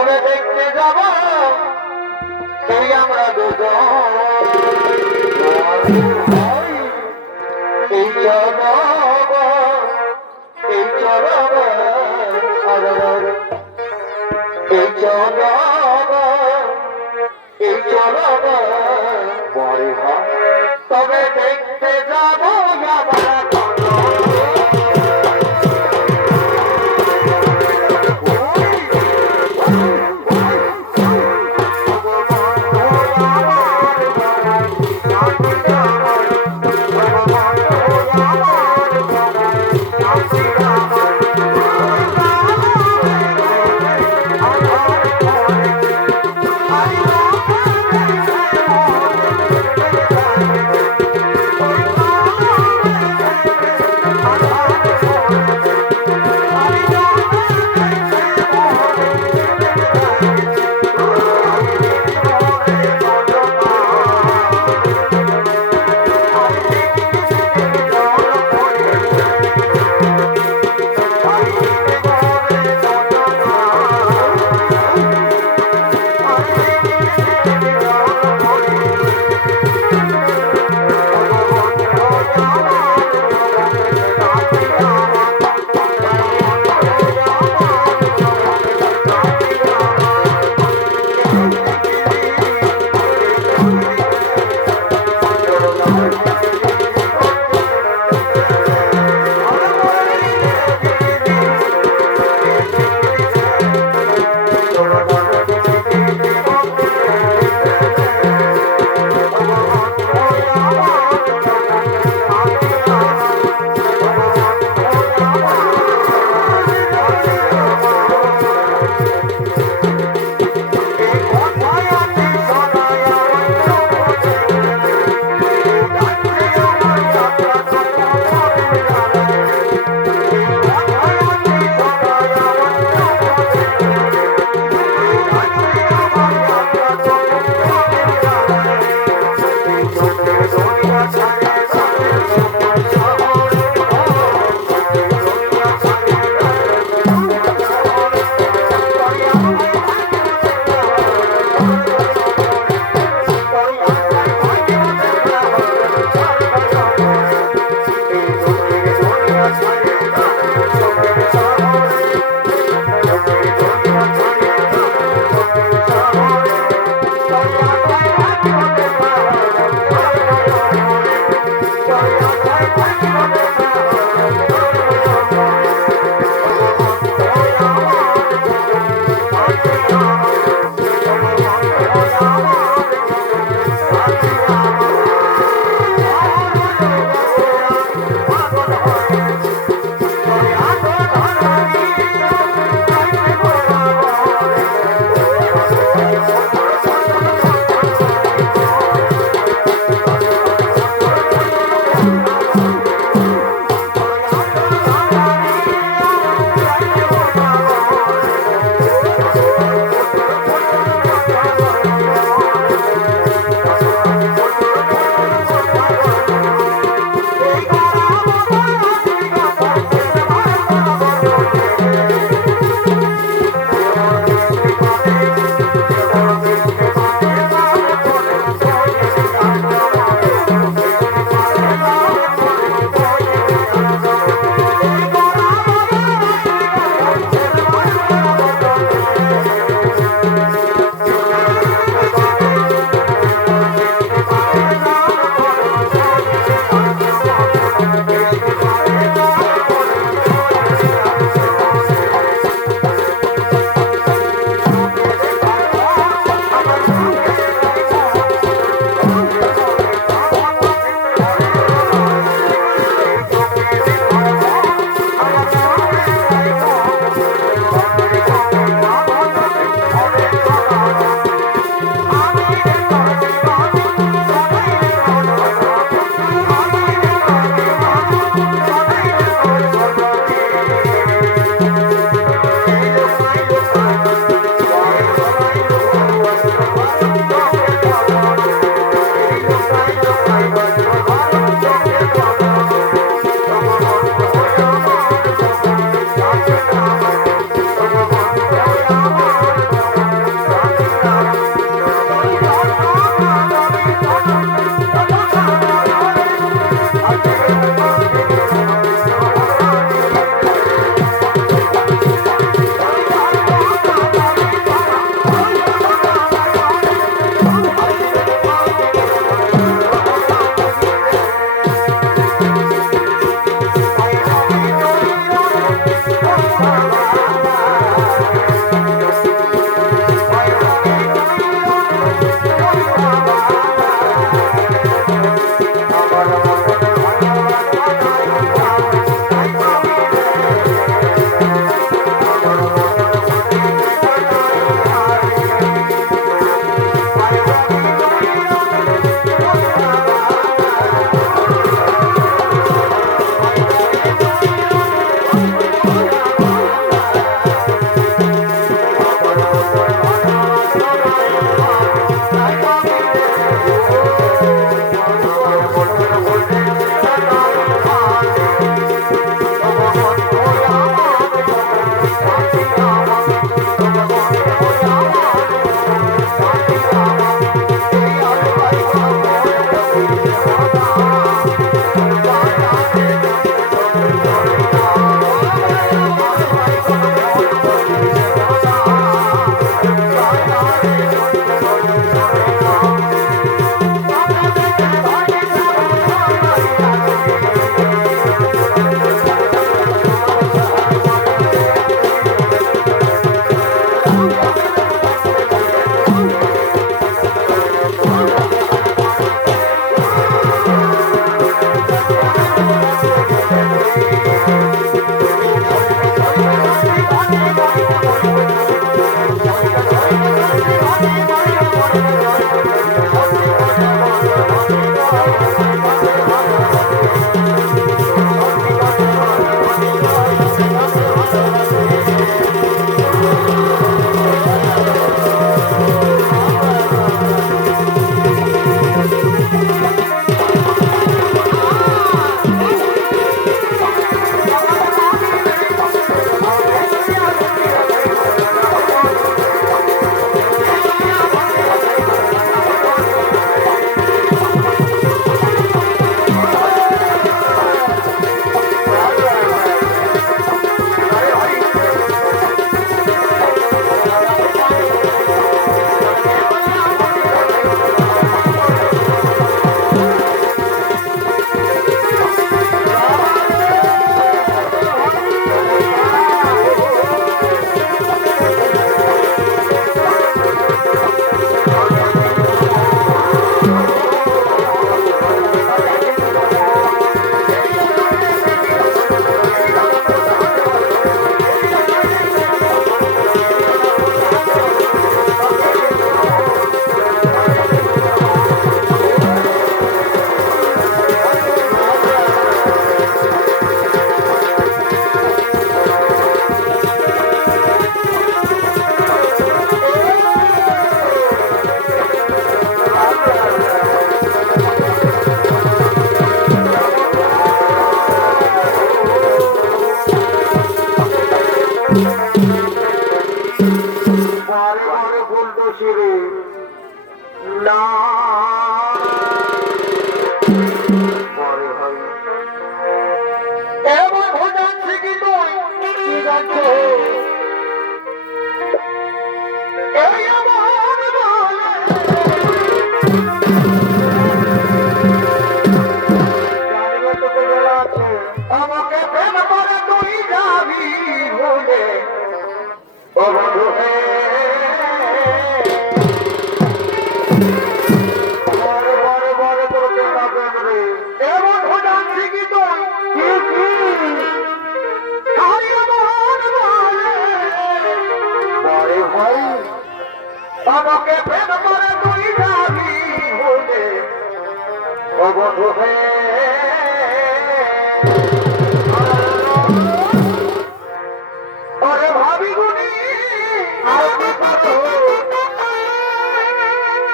তবে দেখতে যাব। সেই আমরা দুজন। কি